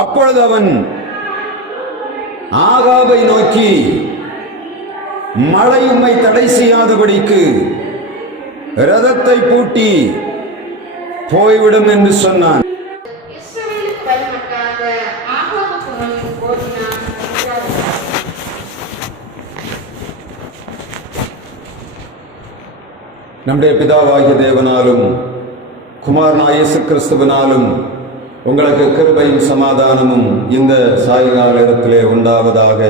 அப்பொழுது அவன் ஆகாபை நோக்கி, மழை உம்மை தடை செய்யாதபடிக்கு ரதத்தை பூட்டி போய்விடும் என்று சொன்னான். நம்முடைய பிதாவாகிய தேவனாலும் குமாரனாகிய இயேசு கிறிஸ்துவினாலும் உங்களுக்கு கிருபையும் சமாதானமும் இந்த சாயங்கால நேரத்திலே உண்டாவதாக.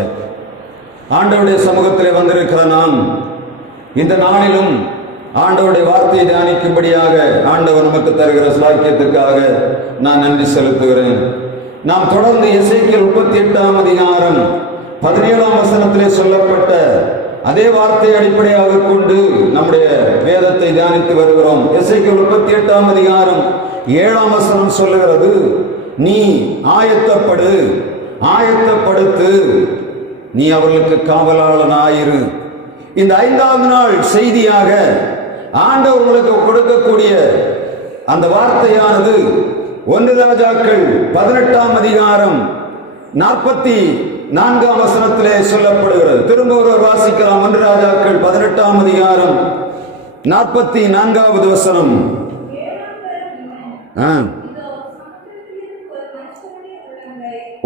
ஆண்டவருடைய சமூகத்திலே வந்திருக்கிற நான் இந்த நாளிலும் ஆண்டவருடைய வார்த்தையை தியானிக்கும்படியாக ஆண்டவர் நமக்கு தருகிற சாக்கியத்துக்காக நான் நன்றி செலுத்துகிறேன். நாம் தொடர்ந்து எசேக்கியேல் 38ஆம் அதிகாரம் 17ஆம் வசனத்திலே சொல்லப்பட்ட அதே வார்த்தையை அடிப்படையாக கொண்டு நம்முடைய வேதத்தை தியானித்து வருகிறோம். எசேக்கியேல் 38ஆம் அதிகாரம் 7ஆம் வசனம் சொல்லுகிறது, நீ ஆயத்தப்படுத்து, நீ அவர்களுக்கு காவலாளனாயிரு. இந்த 5ஆவது நாள் செய்தியாக ஆண்டவர் உங்களுக்கு கொடுக்கக்கூடிய அந்த வார்த்தையானது 1 ராஜாக்கள் 18ஆம் அதிகாரம் 44ஆம் வசனத்திலே சொல்லப்படுகிறது. திரும்ப ஒரு வாசிக்கலாம். 1 ராஜாக்கள் 18ஆம் அதிகாரம் 44வது வசனம்.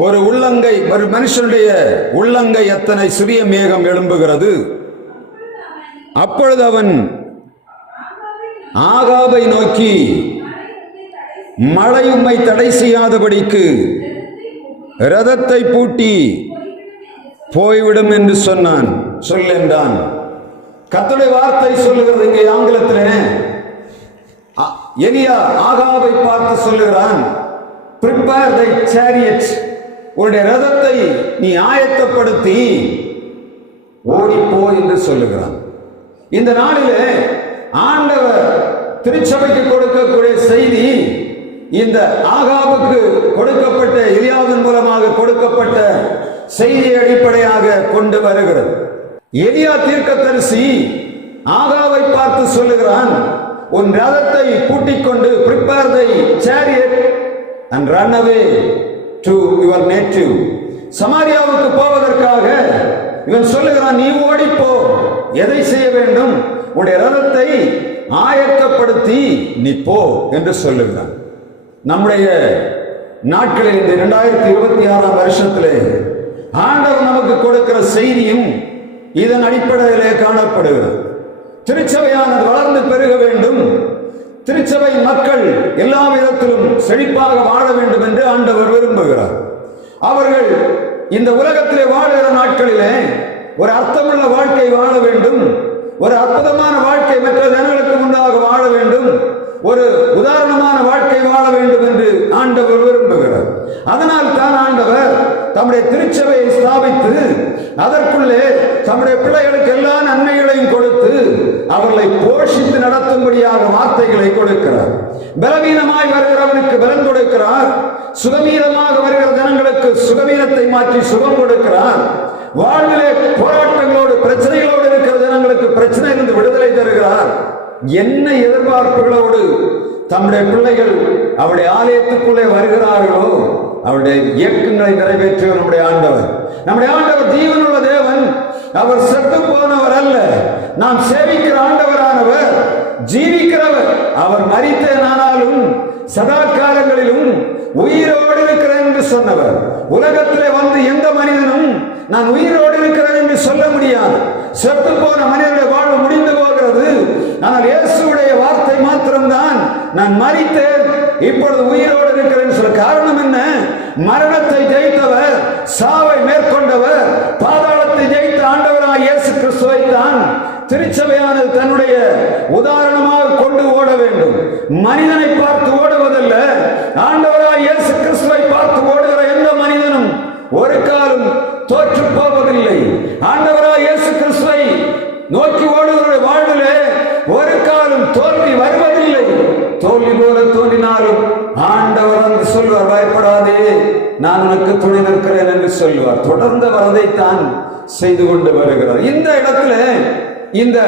ஒரு உள்ளங்கை, ஒரு மனுஷனுடைய உள்ளங்கை எத்தனை சிறிய மேகம் எழும்புகிறது. அப்பொழுது அவன் ஆகாபை நோக்கி, மழை உம்மை தடை செய்யாதபடிக்கு ரதத்தை பூட்டி போய்விடும் என்று சொன்னான். என்றான். கர்த்தருடைய வார்த்தை சொல்லுகிறது இங்கே ஆங்கிலத்திலே. எலியா ஆகாபை பார்த்து சொல்லுகிறான், prepare thy chariot, உன்னுடைய ரதத்தை நீ ஆயத்தப்படுத்தி ஓடிப்போ என்று சொல்லுகிறான். இந்த நாளிலே ஆண்டவர் திருச்சபைக்கு கொடுக்கக்கூடிய செய்தி இந்த ஆகாபுக்கு கொடுக்கப்பட்ட எலியாவின் மூலமாக கொடுக்கப்பட்ட செய்தியை அடிப்படையாக கொண்டு வருகிறது. எலியா தீர்க்கதரிசி ஆகாபை பார்த்து சொல்லுகிறான், உன் ரதத்தை பூட்டிக் கொண்டு prepare thy chariot and run away to your native. சமாரியாவுக்கு போவதற்காக இவன் சொல்லுகிறான், நீ ஓடிப்போ. எதை செய்ய வேண்டும்? உடைய ரதத்தை ஆயத்தப்படுத்தி நீ போ என்று சொல்லுகிறான். நம்முடைய நாட்களில் இந்த 2026ஆம் வருஷத்திலே ஆண்டவர் நமக்கு கொடுக்கிற செய்தியும் இதன் அடிப்படையிலே காணப்படுகிறது. திருச்சபையானது வளர்ந்து பெருக வேண்டும், திருச்சபை மக்கள் எல்லா விதத்திலும் செழிப்பாக வாழ வேண்டும் என்று ஆண்டவர் விரும்புகிறார். அவர்கள் இந்த உலகத்திலே வாழுகிற நாட்களிலே ஒரு அர்த்தமுள்ள வாழ்க்கை வாழ வேண்டும், ஒரு அற்புதமான வாழ்க்கை மற்ற ஜனங்களுக்கு முன்னாக வாழ வேண்டும், ஒரு உதாரணமான வாழ்க்கை வாழ வேண்டும் என்று ஆண்டவர் விரும்புகிறார். அதனால் தான் ஆண்டவர் தம்முடைய திருச்சபையை ஸ்தாபித்து அதற்குள்ளே தம்முடைய பிள்ளைகளுக்கு எல்லா நன்மைகளையும் கொடுத்து அவர்களை போஷித்து நடத்தும்படியாக வார்த்தைகளை கொடுக்கிறார். பலவீனமாய் வருகிறவனுக்கு பலன் கொடுக்கிறார், சுகவீனமாக வருகிற ஜனங்களுக்கு சுகவீனத்தை மாற்றி சுகம் கொடுக்கிறார். வாழ்விலே போராட்டங்களோடு பிரச்சனைகளோடு இருக்கிற ஜனங்களுக்கு பிரச்சனையிலிருந்து விடுதலை தருகிறார். என்ன எதிர்பார்ப்புகளோடு தம்முடைய பிள்ளைகள் அவருடைய ஆலயத்துக்குள்ளே வருகிறார்களோ அவருடைய இயக்கங்களை நிறைவேற்ற நம்முடைய ஆண்டவர் ஜீவனுள்ள தேவன். அவர் செத்து போனவர் அல்ல, நாம் சேவிக்கிற ஆண்டவரானவர் ஜீவிக்கிறவர். அவர் மரித்தேனானாலும் சதா காலங்களிலும் உயிரோடு இருக்கிறேன் என்று சொன்னவர். உலகத்திலே வந்து எந்த மனிதனும் நான் உயிரோடு இருக்கிறேன் என்று சொல்ல முடியாது. செத்து போன மனிதனுடைய வாழ்வு முடிந்து போகிறது. ஆனால் இயேசுவுடைய வார்த்தை மாத்திரம்தான், நான் மரித்தேன் இப்பொழுது உயிரோடு இருக்கிறேன் சொல்ல. காரணம் என்ன? மரணத்தை ஜெயித்தவர், சாவை மேற்கொண்டவர், பாதாளத்தை ஜெயித்த ஆண்டவராக இயேசு கிறிஸ்துவை தான் திருச்சபையானது தன்னுடைய உதாரணமாக கொண்டு ஓட வேண்டும். மனிதனை பார்த்து ஓடுவதல்ல, ஆண்டவராக இயேசு கிறிஸ்துவை பார்த்து ஓடுகிற எந்த மனிதனும் ஒரு காலம் தோற்று போவதில்லை. ஆண்டவராக இயேசு கிறிஸ்துவை நோக்கி ஓடுகிற வாழ்விலே ஒரு காலம் தோல்வி வருவதில்லை. தோல்வி போல தோன்றினாலும் ஆண்டவர் வந்து சொல்வார், பயப்படாதே, நான் உனக்கு துணை நிற்கிறேன் என்று சொல்வார். தொடர்ந்து வரதைத்தான் செய்து கொண்டு வருகிறார். இந்த இடத்துல இந்த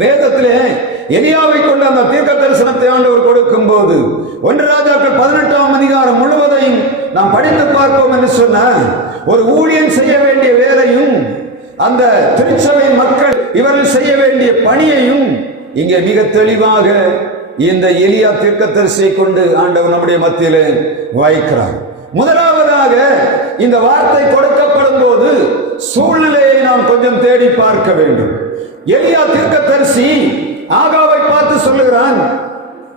வேதத்திலே எலியாவை கொண்டு அந்த தீர்க்க தரிசனத்தை ஆண்டவர் கொடுக்கும் போது 1 ராஜாக்கள் 18ஆம் அதிகாரம் முழுவதையும் நாம் படித்து பார்ப்போம் என்று சொன்ன ஒரு ஊழியன் செய்ய வேண்டிய வேலையும் அந்த திருச்சபை மக்கள் இவர்கள் செய்ய வேண்டிய பணியையும் இங்கே மிக தெளிவாக இந்த எலியா தீர்க்கதரிசியை கொண்டு ஆண்டவர் நம்முடைய மத்தியிலே வைக்கிறார். முதலாவதாக இந்த வார்த்தை கொடுக்கப்படும் போது சூழ்நிலையை நாம் கொஞ்சம் தேடி பார்க்க வேண்டும். எலியா தீர்க்கதரிசி ஆகாவை பார்த்து சொல்லுகிறான்.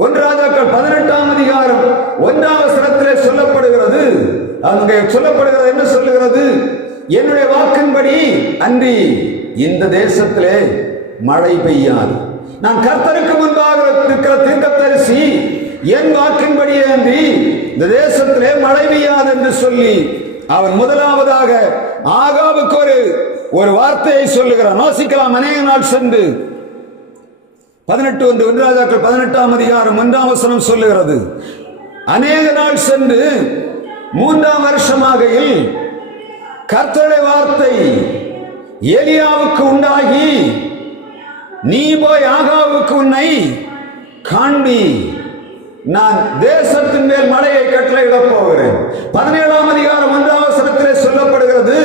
1 ராஜாக்கள் 18ஆம் அதிகாரம் 1ஆம் வசனத்திலே சொல்லப்படுகிறது. அங்கே சொல்லப்படுகிறது என்ன சொல்லுகிறது? என்னுடைய வாக்கின்படி அன்றி இந்த தேசத்திலே மழை பெய்யாது. நான் கர்த்தருக்கு முன்பாக இருக்கிற தீர்க்கதரிசி, என் வாக்கின்படியே அன்றி இந்த தேசத்திலே மழை பெய்யாது என்று சொல்லி அவன் முதலாவதாக ஆகாவுக்கு ஒரு வார்த்தையை சொல்லுகிறான். வாசிக்கலாம். அநேக நாள் சென்று 1 ராஜாக்கள் 18ஆம் அதிகாரம் 1ஆம் வசனம் சொல்லுகிறது. அநேக நாள் சென்று 3ஆம் வருஷமாகையில் கர்த்தருடைய வார்த்தை எலியாவுக்கு உண்டாகி, நீ போய் ஆகாவுக்கு உன்னை காண்பி, நான் தேசத்தின் மேல் மழையை கட்டளையிடப் போகிறேன். 17ஆம் அதிகாரம் 1ஆம் வசனத்திலே சொல்லப்படுகிறது.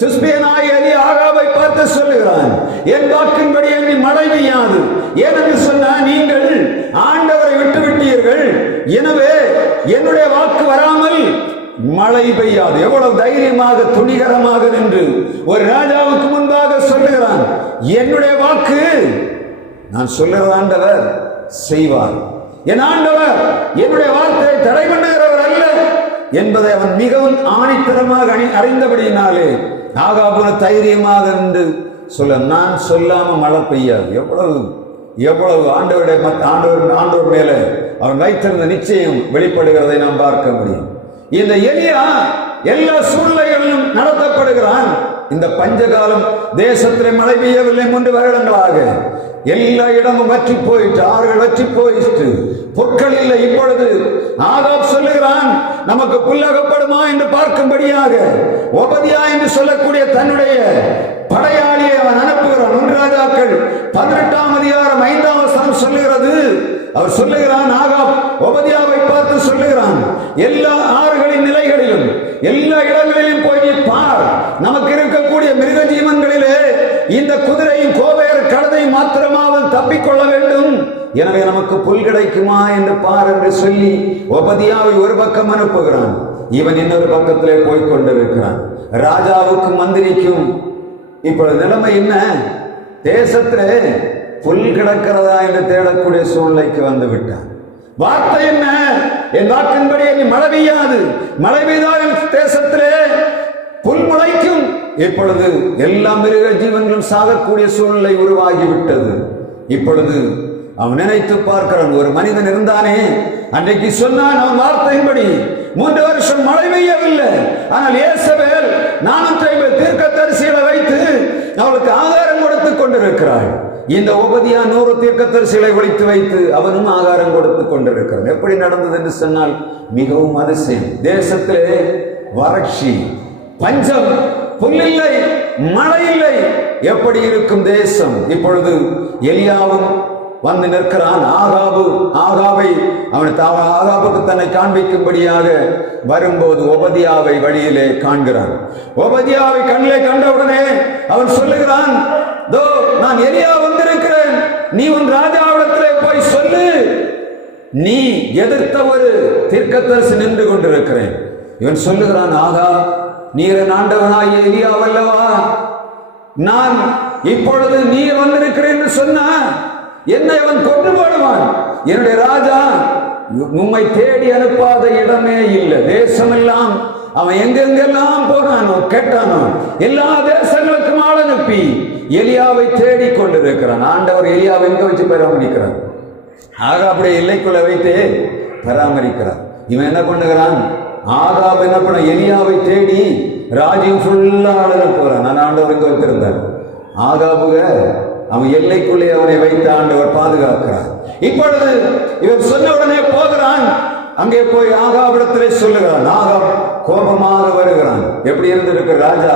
திஸ்பியனாகிய எலியா ஆகாவை பார்த்து சொல்லுகிறான், என் வாக்கின்படி நீ மழை பெய்யாது. ஏனென்று சொன்னால், நீங்கள் ஆண்டவரை விட்டுவிட்டீர்கள், எனவே என்னுடைய வாக்கு வராமல் மழை பெய்யாது. எவ்வளவு தைரியமாக துணிகரமாக நின்று ஒரு ராஜாவுக்கு முன்பாக சொல்லுகிறான், என்னுடைய வாக்கு நான் சொல்லுகிற ஆண்டவர் செய்வார். என் ஆண்டவர் என்னுடைய வார்த்தையை தடை பண்ணுகிறவர் அல்ல என்பதை அவன் மிகவும் ஆணித்தரமாக அறிந்தபடியினாலே ஆகாபுன தைரியமாக நின்று சொல்ல, நான் சொல்லாம மழை பெய்யாது. எவ்வளவு ஆண்டவர் மேல அவன் வைத்திருந்த நிச்சயம் வெளிப்படுகிறதை நாம் பார்க்க முடியும். இந்த எலியா எல்லா சூழ்நிலைகளிலும் நடத்தப்படுகிறான். இந்த பஞ்சகாலம் தேசத்திலே மழை பெய்யவில்லை 3 வருடங்களாக. எல்லா இடமும் வற்றி போயிட்டு, ஆறுகள் வற்றி போயிட்டு, பொருட்கள் இல்லை. இப்பொழுது ஆகாப் சொல்லுகிறான், நமக்கு புல்லகப்படுமா என்று பார்க்கும்படியாக ஒபதியா என்று சொல்லக்கூடிய தன்னுடைய படையாளியை அவன் அனுப்புகிறான். 1 ராஜாக்கள் 18ஆம் அதிகாரம் 5ஆம் வசனம் சொல்லுகிறது. அவர் சொல்லுகிறான், ஆகாப் ஒபதியாவை பார்த்து சொல்லுகிறான், எல்லா ஆறுகளின் நிலைகளிலும் எல்லா இடங்களிலும் போய் பார், நமக்கு இருக்கக்கூடிய மிருக ஜீவன்களிலே இந்த குதிரையும் கோவேறு கழுதையும் மாத்திரமாவது தப்பிக்கொள்ள வேண்டும். எனவே நமக்கு புல் கிடைக்குமா என்று பார் என்று சொல்லி ஒபதியாவை ஒரு பக்கம் அனுப்புகிறான். இவன் இன்னொரு பக்கத்திலே போய்கொண்டிருக்கிறான். ராஜாவுக்கும் மந்திரிக்கும் இப்பொழுது நிலைமை என்ன? தேசத்திலே புல் கிடக்கிறதா என்று தேடக்கூடிய சூழ்நிலைக்கு வந்து விட்டான். வார்த்தை என்ன? என் வாக்கின்படி நீ மழை பெய்யாது. மழை பெய்தால் தேசத்திலே புல் முளைக்கும். இப்பொழுது எல்லா மிருக ஜீவன்களும் சாகக்கூடிய சூழ்நிலை உருவாகிவிட்டது. இப்பொழுது அவன் நினைத்து பார்க்கிறான், ஒரு மனிதன் இருந்தானே, அன்றைக்கு சொன்னான் அவன் வார்த்தையின்படி 3 வருஷம் மழை பெய்யவில்லை. ஆனால் ஏசபேல் 450 தீர்க்கதரிசிகளை வைத்து அவளுக்கு ஆகாரம் கொடுத்துக் கொண்டிருக்கிறாள். இந்த ஒபதியா 100 தீர்க்கதரிசிகளை ஒழித்து வைத்து அவனும் ஆகாரம் கொடுத்துக் கொண்டிருக்கிறான். எப்படி நடந்தது என்று சொன்னால் மிகவும் அதிசயம். தேசத்திலே வறட்சி, பஞ்சம், புல்லில்லை, மழை இல்லை. எப்படி இருக்கும் தேசம்? இப்பொழுது எலியாவும் வந்து நிற்கிறான். ஆகாபுக்கு தன்னை காண்பிக்கும்படியாக வரும்போது ஒபதியாவை வழியிலே காண்கிறான். ஒபதியாவை கண்ணிலே கண்டவுடனே அவன் சொல்லுகிறான், தோ நான் எலியா வந்திருக்கிறேன், நீ உன் ராஜாவிடத்திலே போய் சொல்லு, நீ எதிர்த்த ஒரு தீர்க்கதரிசி நின்று கொண்டிருக்கிறேன். இவன் சொல்லுகிறான், ஆகா, நீர் என் ஆண்டவனாகிய எலியாவல்லவா? நான் இப்பொழுது நீர் வந்திருக்கிறேன் என்று சொன்ன என்னை அவன் கொண்டு போடுவான். என்னுடைய ராஜா உம்மை தேடி அனுப்பாத இடமே இல்லை. தேசமெல்லாம் அவன் எங்கெங்கெல்லாம் போனானோ கேட்டானோ எல்லா தேசங்களுக்கும் ஆள் அனுப்பி எலியாவை தேடி கொண்டிருக்கிறான். ஆண்டவர் எலியாவை எங்க வச்சு பராமரிக்கிறார்? ஆகாபுடைய எல்லைக்குள்ள வைத்து பராமரிக்கிறார். இவன் என்ன பண்ணுகிறான்? ஆகாப் என்ன பண்ண, எலியாவை தேடி ராஜ்யம் ஃபுல்லா ஆளுங்க போறான். நான் ஆண்டவர் எங்க வைத்திருந்தார். ஆகாபுக அவன் எல்லைக்குள்ளே அவனை வைத்து ஆண்டவர் பாதுகாக்கிறார். இப்பொழுது இவன் சொன்ன உடனே போகிறான். அங்கே போய் ஆகாபிடத்திலே சொல்லுகிறான். ஆகாப் கோபமாக வருகிறான். எப்படி இருந்திருக்க ராஜா?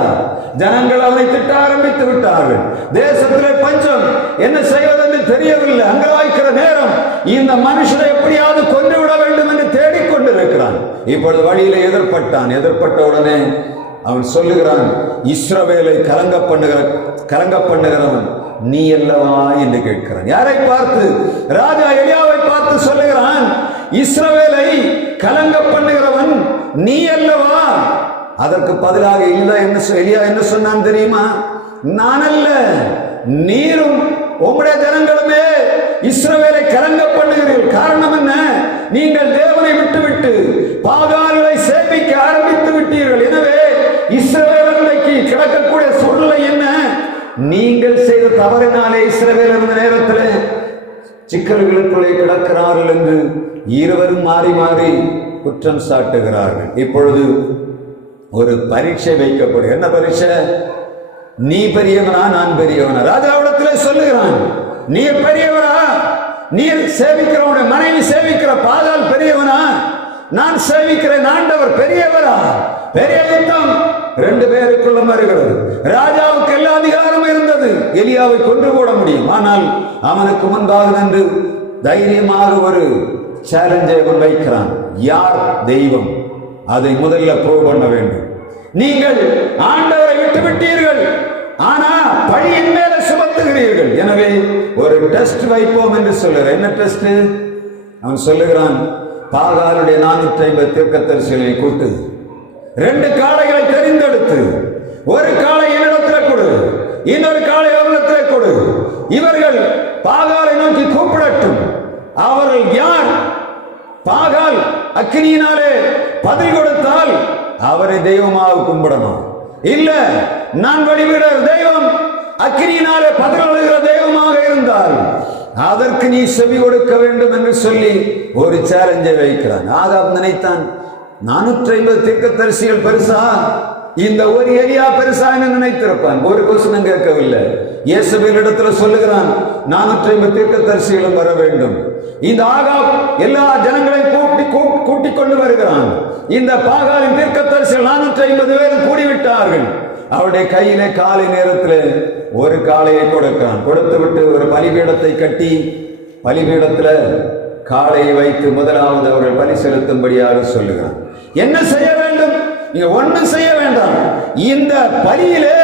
ஜனங்கள் அவனை திட்ட ஆரம்பித்து விட்டார்கள். தேசத்திலே பஞ்சம், என்ன செய்வதென்று தெரியவில்லை. அங்கலாய்க்கிற நேரம் இந்த மனுஷனை எப்படியாவது கொண்டு விட வேண்டும் என்று தேடிக்கொண்டு கொண்டிருக்கிறான். இப்பொழுது வழியில எதிர்பட்ட உடனே அவன் சொல்லுகிறான், இஸ்ரவேலை கலங்க பண்ணுகிறவன் நீ அல்லவா என்று கேட்கிறான். யாரை பார்த்து? ராஜா எலியாவை பார்த்து சொல்லுகிறான், இஸ்ரவேலை கலங்க பண்ணுகிறவன் நீ அல்லவா? அதற்கு பதிலாக எலியா என்ன சொன்னான் தெரியுமா? நான் அல்ல, நீரும் உம்முடைய ஜனங்களுமே இஸ்ரவேலை கலங்க பண்ணுகிறீர்கள். காரணம் என்ன? நீங்கள் தேவனை விட்டுவிட்டு பாகால்களை சேவிக்க ஆரம்பித்து விட்டீர்கள். எனவே இஸ்ரவேலர்களுக்கு கிடக்கக்கூடிய சூழ்நிலை என்ன? நீங்கள் செய்த தவறினாலே இஸ்ரவேல் இருந்த நேரத்தில் சிக்கல்களுக்குள்ளே கிடக்கிறார்கள் என்று இருவரும் மாறி மாறி குற்றம் சாட்டுகிறார்கள். இப்பொழுது ஒரு பரீட்சை வைக்கப்படும். என்ன பரீட்சை? நீ பெரியவனா நான் பெரியவனா? ராஜாவிடத்தில் சொல்லுகிறான், நீர் பெரியவரா? நீர் சேவிக்கிறவனுடைய மனைவி சேவிக்கிற பாகால் பெரியவனா? நான் சேவிக்கிறேன் ஆண்டவர் பெரியவரா? பெரிய யுத்தம் ரெண்டு பேருக்குள்ள வருகிறது. ராஜாவுக்கு எல்லா அதிகாரமும் இருந்தது, எலியாவை கொன்று போட முடியும். ஆனால் அவனுக்கு முன்பாக நின்று தைரியமாக ஒரு சேலஞ்சை அவன் வைக்கிறான். யார் தெய்வம்? அதை முதல்ல ப்ரூவ் பண்ண வேண்டும். நீங்கள் ஆண்டவரை விட்டு விட்டீர்கள், ஆனா பழியின் மேல சுமத்துகிறீர்கள். எனவே ஒரு டெஸ்ட் வைப்போம் என்று சொல்லுற. என்ன டெஸ்ட்? அவன் சொல்லுகிறான், பாகாலுடைய 450 தீர்க்கதரிசிகளை கூட்டு, 2 காளைகளை தெரிந்தெடுத்து, ஒரு காளை என்னிடத்தில் கொடு, இன்னொரு காளை அவரிடத்தில் கொடு. இவர்கள் பாகாலை நோக்கி கூப்பிடட்டும். அவர்கள் யார்? பாகால் அக்கினியினாலே பதில் கொடுத்தால் அவரை தெய்வமாக கும்பிடணும். இல்ல, நான் வழிபடுகிற தெய்வம் அக்கினியினாலே பதில் கொடுக்கிற தெய்வமாக இருந்தால் அதற்கு நீ செவி கொடுக்க வேண்டும் என்று சொல்லி ஒரு சேலஞ்சை வைக்கிறான். ஆகாப் நினைத்தான், 450 தீர்க்கதரிசிகள் பெருசா, இந்த ஒரு எலியா பெருசா என்று நினைத்திருப்பான். ஒரு கொஸ்டின் கேட்கவில்லை. இயேசுவின் இடத்துல சொல்லுகிறான், 450 தீர்க்கதரிசிகளும் வர வேண்டும். இந்த ஆகாப் எல்லா ஜனங்களையும் கூட்டிக் கொண்டு வருகிறான். இந்த பாகாலின் தீர்க்கதரிசிகள் 450 பேரும் கூடிவிட்டார்கள். அவருடைய கையிலே காலை நேரத்தில் ஒரு காளையை கொடுக்கிறான். கொடுத்து விட்டு ஒரு பலிபீடத்தை கட்டி பலிபீடத்தில் காளையை வைத்து முதலாவது அவர்கள் பலி செலுத்தும்படியாக சொல்லுகிறான். என்ன செய்ய வேண்டும்? நீங்க ஒன்றும் செய்ய வேண்டாம். இந்த பலியிலே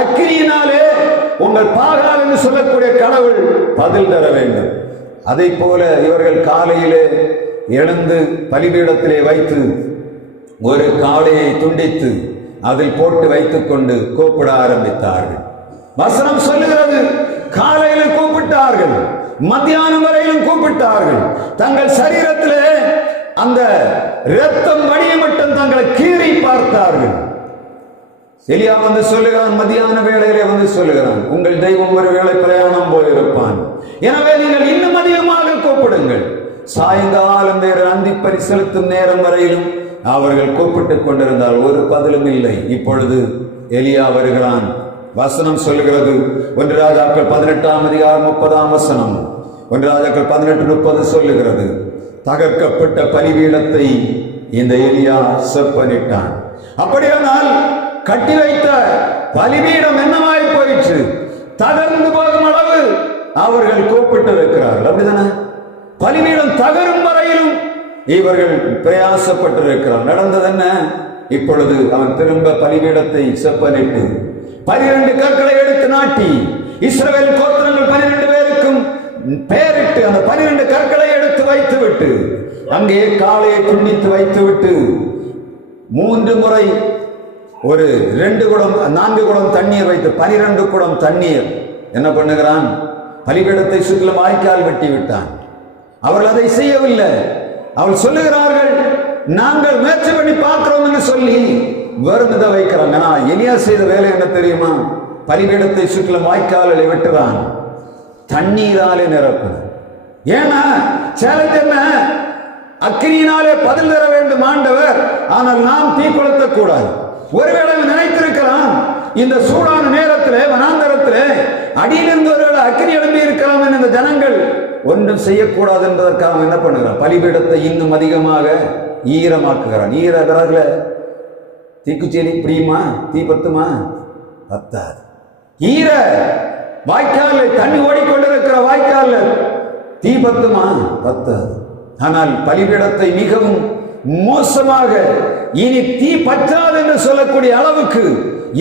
அக்கினியினாலே உங்கள் பாகால் என்று சொல்லக்கூடிய கடவுள் பதில் தர வேண்டும். அதை போல இவர்கள் காலையிலே எழுந்து பலிபீடத்திலே வைத்து ஒரு காளையை துண்டித்து அதில் போட்டு வைத்துக் கொண்டு கூப்பிட ஆரம்பித்தார்கள். வசனம் சொல்லுகிறது, காலையில கூப்பிட்டார்கள், மத்தியானம் வரையிலும் கூப்பிட்டார்கள். தங்கள் சரீரத்திலே அந்த இரத்தம் வடிய மட்டும் தங்களை கீறி பார்த்தார்கள். எலியா வந்து சொல்லுகிறான், மத்தியான வேளையிலே வந்து சொல்லுகிறான், உங்கள் தெய்வம் ஒரு வேளை பிரயாணம் போயிருப்பான், எனவே நீங்கள் இன்னும் அதிகமாக கூப்பிடுங்கள். சாயங்காலம் வேறு அந்தி பரிசெலுத்தும் நேரம் வரையிலும் அவர்கள் கூப்பிட்டுக் கொண்டிருந்தால் ஒரு பதிலும் இல்லை. இப்பொழுது எலியா வருகிறான். வசனம் சொல்லுகிறது, 1 ராஜாக்கள் 18ஆம் அதிகாரம் 30ஆம் வசனம், 1 ராஜாக்கள் 18:30 சொல்லுகிறது, தகர்க்கப்பட்ட பலிபீடத்தை இந்த எலியா செப்பனிட்டான். அப்படியானால் கட்டி வைத்த பலிபீடம் என்னவாய் போயிற்று? தகர்ந்து போகும் அளவு அவர்கள் கூப்பிட்டு இருக்கிறார்கள். அப்படிதானே? பலிபீடம் தகரும் வரையிலும் இவர்கள் பிரயாசப்பட்டிருக்கிறார். நடந்தது என்ன? இப்பொழுது அவன் திரும்ப பலிபீடத்தை செப்பனிட்டு 12 கற்களை எடுத்து நாட்டி இஸ்ரவேல் கோத்திரங்கள் 12 பேருக்கும் பெயரிட்டு அந்த 12 கற்களை எடுத்து வைத்து விட்டு அங்கே காளையை துண்டித்து வைத்து விட்டு 3 முறை ஒரு 2 குடம் 4 குடம் தண்ணீர் வைத்து 12 குடம் தண்ணீர் என்ன பண்ணுகிறான்? பலிபீடத்தை சுற்றிலும் வாய்க்கால் வெட்டி விட்டான். அவர்கள் அதை செய்யவில்லை. அவள் சொல்லுகிறார்கள், நாங்கள் முயற்சி பண்ணி பார்க்கிறோம் என்று சொல்லி வெறும் இதை வைக்கிறாங்க. நான் எலியா செய்த வேலை என்ன தெரியுமா? பலிபீடத்தை சுற்றிலும் வாய்க்காலை வெட்டுறான், தண்ணீராலே நிரப்புது. ஏன்னா சேலஞ்ச் என்ன? அக்கினியினாலே பதில் தர வேண்டும் ஆண்டவர், ஆனால் நாம் தீ கொளுத்தக் கூடாது. ஒருவேளை நினைத்திருக்கலாம், இந்த சூடான நேரத்திலே வனாந்தரத்திலே அடியிலிருந்து ஒருவேளை அக்கினி எழும்பி இருக்கலாம் என்ற இந்த ஜனங்கள் ஒன்றும் செய்யக்கூடாது என்பதற்காக என்ன பண்ணுகிறான்? பலிபீடத்தை இன்னும் அதிகமாக ஈரமாக்குகிறான். ஈர விறகுல தீக்குச்சேரி பிடியுமா? தீ பத்துமா? பத்தாது. ஈர வாய்க்கால தண்ணி ஓடிக்கொண்டிருக்கிற வாய்க்கால தீ பத்துமா? பத்தாது. ஆனால் பலிபீடத்தை மிகவும் மோசமாக இனி தீ பற்றாது என்று சொல்லக்கூடிய அளவுக்கு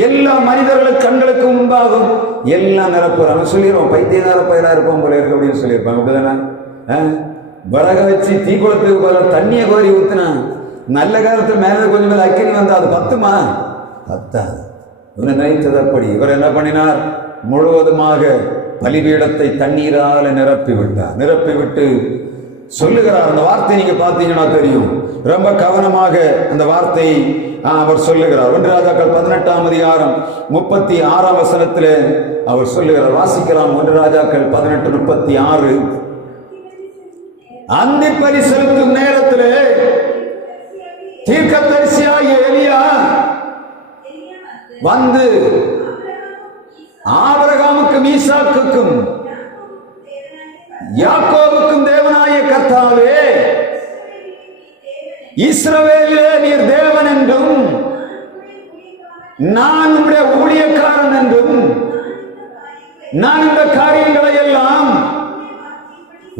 எல்லா மனிதர்களுக்கு கண்களுக்கு முன்பாகும் எல்லாம் நிரப்புறாங்க. சொல்லிடுவோம், பைத்தியகார பயிரா இருப்போம் போல இருக்கு அப்படின்னு சொல்லியிருப்பாங்க. அப்படிதானே? விறக வச்சு தீ குளத்துக்கு போல தண்ணியை கோரி ஊத்துனா நல்ல காலத்துல மேல கொஞ்சம் மேல அக்கினி வந்தா அது பத்துமா? பத்தாது. இவனை நினைத்தது அப்படி. இவர் என்ன பண்ணினார்? முழுவதுமாக பலிபீடத்தை தண்ணீரால நிரப்பிவிட்டு சொல்லுகிறார். அந்த வார்த்தை நீங்க பார்த்தீங்கன்னா தெரியும். ரொம்ப கவனமாக அந்த வார்த்தையை அவர் சொல்லுகிறார். 1 ராஜாக்கள் 18ஆம் அதிகாரம் 36ஆம் வசனத்திலே அவர் சொல்லுகிறார். வாசிக்கலாம். 1 ராஜாக்கள் 18:36. அந்தி பலி செலுத்தும் நேரத்திலே தீர்க்கதரிசியாகிய எலியா வந்து ஆபிரகாமுக்கும் ஈசாக்குக்கும் யாக்கோபுக்கும் தேவனாய கர்த்தாவே, இஸ்ரவேலிலே நீர் தேவன் என்றும் நான் உம்முடைய ஊழியக்காரன் என்றும் நான் இந்த காரியங்களை எல்லாம்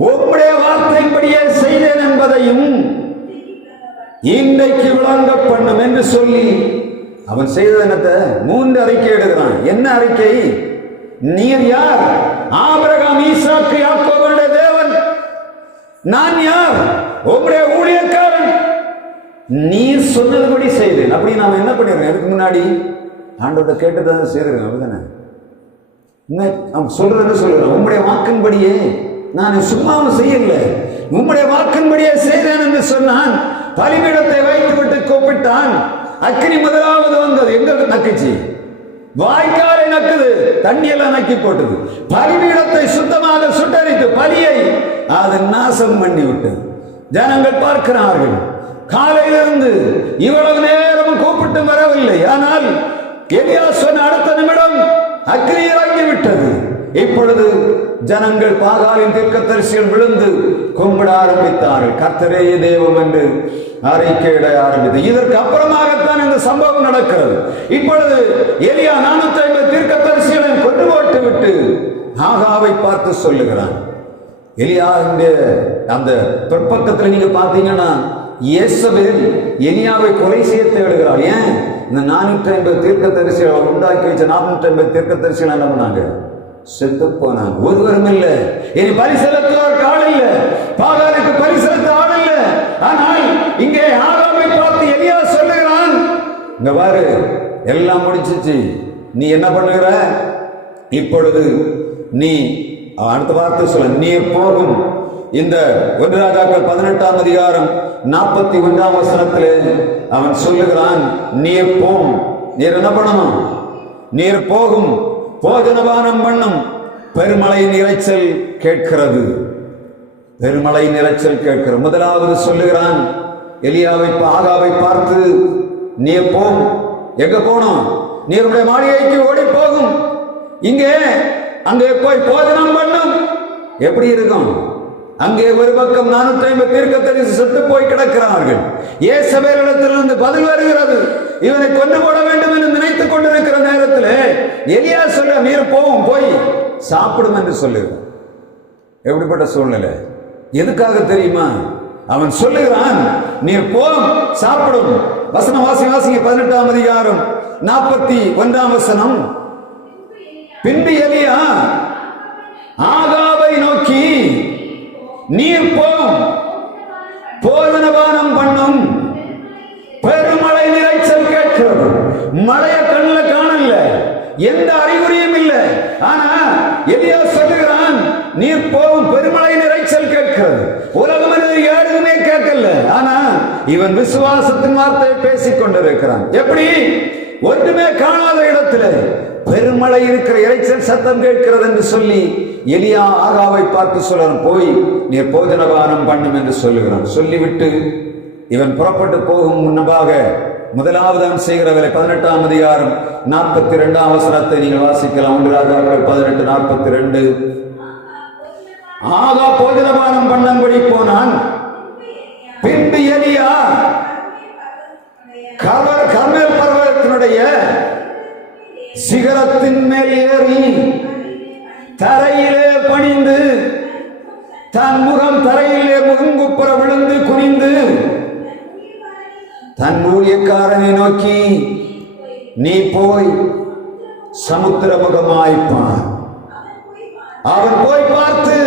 உம்முடைய வார்த்தையின்படியே செய்தேன் என்பதையும் இன்றைக்கு விளங்க பண்ணும் என்று சொல்லி அவன் செய்தது என்னத்தை 3 அறிக்கை எடுக்கிறான். என்ன அறிக்கை? நீர் யார்? ஆபிரகாம், ஈசாக்கு, யாக்கோபுடைய தேவன். நான் யார்? உம்முடைய ஊழியக்காரன். நீர் சொன்னதுபடி செய்தேன். அப்படி நாம என்ன பண்ணிடுறோம்? அதுக்கு முன்னாடி ஆண்டவர்கிட்ட கேட்டுதான் செய்திருக்கேன். அப்படிதானே? அவன் சொல்றதுன்னு சொல்லுறேன். உம்முடைய வாக்கின்படியே நான் சும்மாவும் செய்யல, உம்முடைய வாக்கின்படியே செய்தேன் என்று சொன்னான். பலிபீடத்தை வைத்து விட்டு கூப்பிட்டான். அக்கினி முதலாவது வந்தது. எங்க நக்குச்சு? வாய்க்காலை நக்குது. தண்ணியெல்லாம் நக்கி போட்டது. பலிபீடத்தை சுத்தமாக சுட்டரித்து பலியை அது நாசம் பண்ணி விட்டது. ஜனங்கள் பார்க்கிறார்கள். காலையிலிருந்து இவ்வளவு நேரம் கூப்பிட்டு வரவில்லை. ஆனால் எலியா சொன்ன அடுத்த நிமிடம் அக்கினி இறங்கி விட்டது. இப்பொழுது ஜனங்கள் பாகாலின் தீர்க்கதரிசிகள் விழுந்து கும்பிட ஆரம்பித்தார்கள். கர்த்தரே தெய்வம் என்று அறிக்கையிட ஆரம்பித்தது. இதற்கு அப்புறமாகத்தான் இந்த சம்பவம் நடக்கிறது. இப்பொழுது எலியா 450 தீர்க்கதரிசிகளை கொண்டு போட்டு விட்டு ஆகாவை பார்த்து சொல்லுகிறான். எலியா அந்த பிற்பக்கத்தில் நீங்க பார்த்தீங்கன்னா இயேசபேல் எலியாவை கொலை செய்ய தேடுகிறார். ஏன்? இந்த 450 தீர்க்கதரிசிகள் உண்டாக்கி வச்ச 450 தீர்க்கதரிசிகள் என்ன பண்ணாங்க? செத்து போனாங்க. ஒருவரும் இல்ல. இனி பலி செலுத்துவதற்கு ஆள் இல்ல. பாகாலுக்கு பலி செலுத்த ஆள் இல்ல. ஆனால் இங்கே ஆகாவை பார்த்து எலியா சொல்லுகிறான், இங்க பாரு, எல்லாம் முடிச்சிச்சு. நீ என்ன பண்ணுகிற? இப்பொழுது நீ அடுத்த வார்த்தை சொல்ல, நீ போகும். இந்த 1 ராஜாக்கள் 18ஆம் அதிகாரம் 41ஆம் வசனத்திலே அவன் சொல்லுகிறான், நீர் போம். நீர் என்ன பண்ணணும்? நீர் போகும், போஜனபானம் பண்ணும். பெருமழையின் இரைச்சல் கேட்கிறது. பெருமழையின் இரைச்சல் கேட்கிறது. முதலாவது சொல்லுகிறான் எலியாவை, ஆகாவை பார்த்து, நீ போம். எங்க போனோம்? நீருடைய மாளிகைக்கு ஓடி போகும். அங்கே போய் போஜனம் பண்ணும். எப்படி இருக்கும்? அங்கே ஒரு பக்கம் 450 தீர்க்கதரிசி செத்து போய் கிடக்கிறார்கள். இயேசபேலிடத்திலிருந்து பதில் வருகிறது. இவனை கொண்டு போட வேண்டும் என்று நினைத்துக் கொண்டிருக்கிற நேரத்தில் எலியா சொல்ல, நீர் போவும், போய் சாப்பிடும் என்று சொல்லுகிறான். எப்படிப்பட்ட சூழ்நிலை? எதுக்காக தெரியுமா? அவன் சொல்லுகிறான், நீர் போம், சாப்பிடும். வசனம் வாசிங்க. 18ஆம் அதிகாரம் 41ஆம் வசனம். பின்பு எலியா ஆகாவை நோக்கி, நீர் போம், போஜனபானம் பண்ணும். பெருமழை இரைச்சல் கேட்கிறது. மழைய கண்ணுல காணல, எந்த அறிகுறியும் இல்லை. ஆனா எலியா சொல்லுகிறான், நீர் போகும், பெருமழை இரைச்சல் கேட்கிறது. உலக மனிதர் யாருக்குமே கேட்கல. ஆனா இவன் விசுவாசத்தின் வார்த்தையை பேசிக் கொண்டிருக்கிறான். எப்படி? ஒன்றுமே காணாத இடத்துல பெருமழை இருக்கிற இரைச்சல் சத்தம் கேட்கிறது என்று சொல்லி எலியா ஆகாவை பார்த்து சொல்றான், போய் நீர் போஜனபானம் பண்ணும் என்று சொல்லுகிறான். சொல்லிவிட்டு இவன் புறப்பட்டு போகும் முன்னதாக முதலாவது அவன் செய்கிற வேலை 18ஆம் அதிகாரம் 42ஆம் வசனத்தை நீங்கள் வாசிக்கலாம். 1 ராஜாக்கள் 18:42. ஆகா போஜனபானம் பண்ணும்படி போனான். பின்பு எலியா கர்மேல் பர்வதத்தினுடைய சிகரத்தின் மேல் ஏறி தரையிலே பணிந்து, தன் முகம் தரையிலே முகங்குப்புற விழுந்து குனிந்து தன் ஊழியக்காரனை நோக்கி, நீ போய் சமுத்திரமுகமாய்ப்பார். அவன் போய் பார்த்து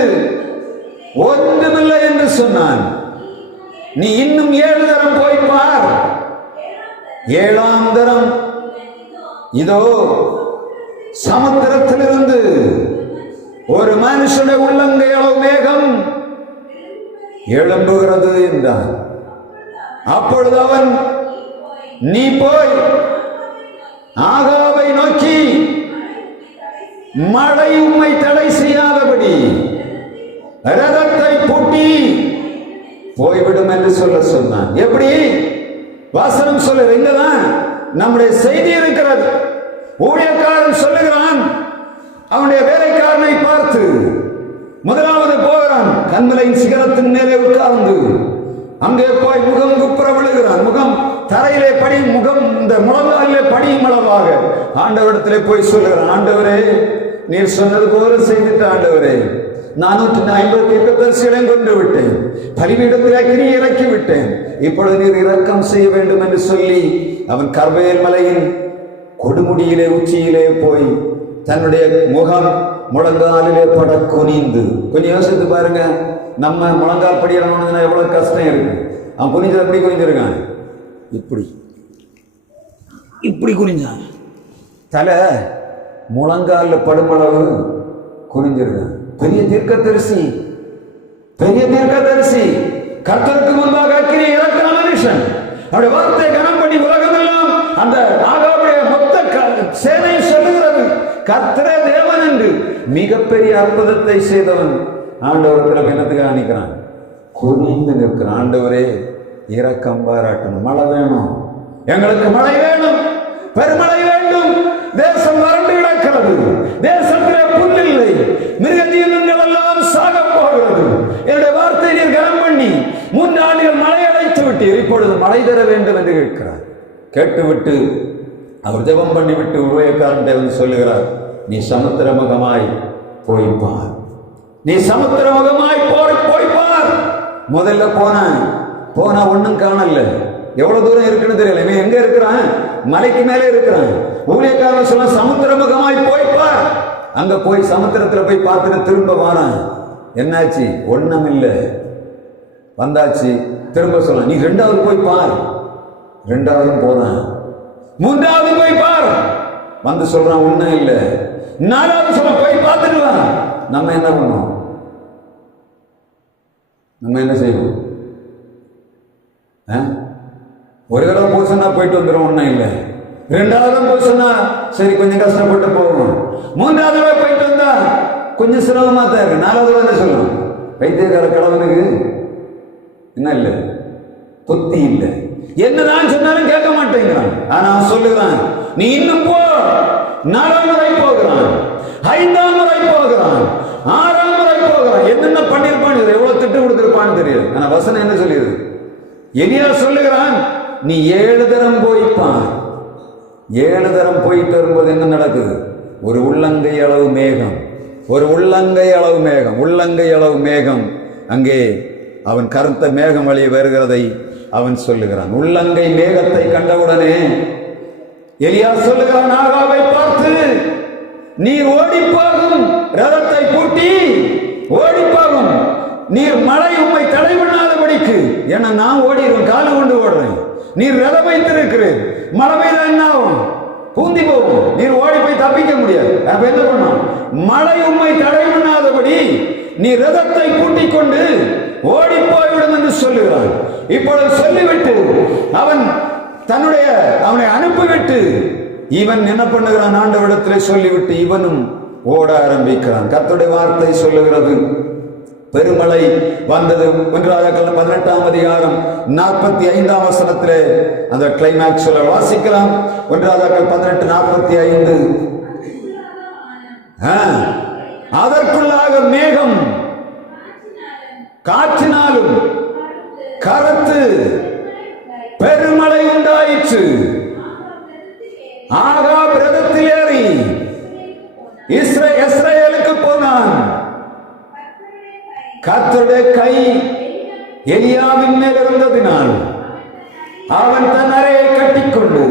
ஒன்றுமில்லை என்று சொன்னான். நீ இன்னும் 7 தரம் போய் பார். 7ஆம் தரம் இதோ சமுத்திரத்திலிருந்து ஒரு மனுஷனுடைய உள்ளங்கை அளவு மேகம் எழும்புகிறது என்றான். அப்பொழுது அவன், நீ போய் ஆகாபை நோக்கி, மழை உம்மை தடை செய்யாதபடி ரதத்தை பூட்டி போய்விடும் என்று சொன்னான். எப்படி வாசனம் சொல்லுது? இங்கதான் நம்முடைய செய்தி இருக்கிறது. ஊழியக்காரன் சொல்லுகிறான், அவனுடைய வேலைக்காரனை பார்த்து முதலாவது போகிறான், கண்மலையின் சிகரத்தின் மேலே உட்கார்ந்து அங்கே போய் முகம் குப்புற விழுகிறான். முகம் தரையிலே படி, முகம் இந்த முழங்காலிலே படியும் அளவாக ஆண்டவரிடத்திலே போய் சொல்லுகிறான், ஆண்டவரே, நீர் சொன்னது போல செய்துட்டு ஆண்டவரே, 450 தீர்க்கதரிசிகளையும் கொண்டு விட்டேன், பலிபீடத்தில் அக்கினி இறக்கி விட்டேன், இப்பொழுது நீர் இரக்கம் செய்ய வேண்டும் என்று சொல்லி அவன் கர்மேல் மலையின் கொடுமுடியிலே உச்சியிலே போய் தன்னுடைய முகம் முழங்காலிலே பட குனிந்து, கொஞ்சம் யோசித்து பாருங்க, நம்ம முழங்கால் படியணும்னா எவ்வளவு கஷ்டம் இருக்கு. அவன் குனிஞ்சது எப்படி குனிஞ்சிருக்கான்? இப்படி இப்படி குனிஞ்சான். தலை முழங்காலில் படுமளவு குனிஞ்சிருக்கான். பெரிய தீர்க்கதரிசி, பெரிய தீர்க்கதரிசி, கர்த்தருக்கு முன்பாக அக்கினி இறக்கிற மனுஷன். அவருடைய வார்த்தை கனம் பண்ணி உலகமெல்லாம் அந்த ஆகாவுடைய மொத்த சேனை சொல்லுகிறது, கர்த்தரே தேவன் என்று. மிகப்பெரிய அற்புதத்தை செய்தவன் ஆண்டவர் என்னத்துக்காக நிற்கிறான்? குனிந்து நிற்கிறான். ஆண்டவரே, இரக்கம் பாராட்டணும், மழை வேணும், எங்களுக்கு மழை வேணும், பெருமழை வேண்டும். தேசம் வறண்டு கிடக்கிறது, தேசத்திலே புல் இல்லை, மிருக ஜீவன்கள் எல்லாம் சாக போகிறது. என்னுடைய வார்த்தை நீர் கனம் பண்ணி 3 ஆண்டுகள் மழை அடைத்து விட்டீர், இப்பொழுது மழை தர வேண்டும் என்று கேட்கிறார். கேட்டுவிட்டு அவர் ஜெபம் பண்ணிவிட்டு ஊழியக்காரன் தேவன் சொல்லுகிறார், நீ சமுத்திரமுகமாய் போய்ப்பார், நீ சமுத்திரமுகமாய் போய்ப்பார். முதல்ல போனா ஒன்னும் காணல, எவ்வளவு தூரம் இருக்குன்னு தெரியல, இவன் எங்க இருக்கிறான்? மலைக்கு மேலே இருக்கிறான். ஊழியக்காரன் சொல்ல, சமுத்திரமுகமாய் போய்ப்பார். அங்க போய் சமுத்திரத்துல போய் பார்த்துட்டு திரும்ப வாரான். என்னாச்சு? ஒண்ணும் இல்லை. வந்தாச்சு, திரும்ப சொல்ல, நீ 2வது போய் பார். 2வது போறான். 3வது போய் பார். வந்து சொல்றான், ஒண்ணும் இல்லை. 4வது சொல்ல, போய் பார்த்துட்டு வா. நம்ம என்ன பண்ணோம்? நம்ம என்ன செய்வோம்? ஒரு தடவை போய் சொன்னா போயிட்டு வந்துடும், ஒன்றும் இல்லை. 2வது போய் சொன்னா சரி கொஞ்சம் கஷ்டப்பட்டு போவோம். 3வது போயிட்டு வந்தா கொஞ்சம் சிரமமா தான் இருக்கு. 4வது என்ன சொல்லணும்? வைத்தியக்கார கடவுளுக்கு என்ன இல்லை, புத்தி இல்லை. என்னதான் சொன்னாலும் கேட்க மாட்டேங்கிறான். ஆனா சொல்லுகிறான், நீ இன்னும் போ. 4ஆம் முறை போகிறான், 5ஆம் முறை போகிறான், 6ஆம் முறை போகிறான். என்னென்ன பண்ணிருப்பான், எவ்வளவு திட்டு கொடுத்திருப்பான்னு தெரியாது. ஆனா வசனம் என்ன சொல்லிடுது? எலியா சொல்லுகிறான், நீ 7 தரம் போய்ப்பான். 7 தரம் போயிட்டு வரும்போது என்ன நடக்குது? ஒரு உள்ளங்கை அளவு மேகம், ஒரு உள்ளங்கை அளவு மேகம், உள்ளங்கை அளவு மேகம். அங்கே அவன் கருத்த மேகம் வழியே வருகிறதை அவன் சொல்லுகிறான். உள்ளங்கை மேகத்தை கண்டவுடனே எலியா சொல்லுகிறான், ஆகாவை பார்த்து, நீர் ஓடிப்பாகும், ரதத்தை பூட்டி ஓடிப்பாகும், நீர் மழை உம்மை தடை பண்ணாதபடிக்கு. ஏன்னா நான் ஓடிடுவேன், காலு கொண்டு ஓடுறேன். நீர் ரதம் வைத்திருக்கிறேன், மழை பெய்தா என்ன ஆகும்? பூந்தி போகும். நீர் ஓடி போய் தப்பிக்க முடியாது. அப்ப என்ன பண்ணும்? மழை உம்மை தடை பண்ணாதபடி நீ ரதத்தை கூட்டிக் கொண்டு ஓடி போய்விடும் என்று சொல்லுகிறான். இப்பொழுது சொல்லிவிட்டு அவனை அனுப்பிவிட்டு இவன் என்ன பண்ணுகிறான்? ஆண்டவரிடத்திலே சொல்லிவிட்டு இவனும் ஓட ஆரம்பிக்கிறான். கர்த்தருடைய வார்த்தை சொல்லுகிறது, பெருமழை வந்தது. 18ஆம் அதிகாரம் 45ஆம் வசனத்திலே அந்த கிளைமேக்ஸ் வாசிக்கலாம். 18:45. அதற்குள்ளாக மேகம் காற்றினாலும் கருத்து பெருமழை உண்டாயிற்று. ஆகாப் ரதத்தில் ஏறி இஸ்ரவேலுக்கு போனான். கர்த்தருடைய கை எலியாவின் மேல் இருந்ததினால் அவன் தன் அறையை கட்டிக்கொண்டு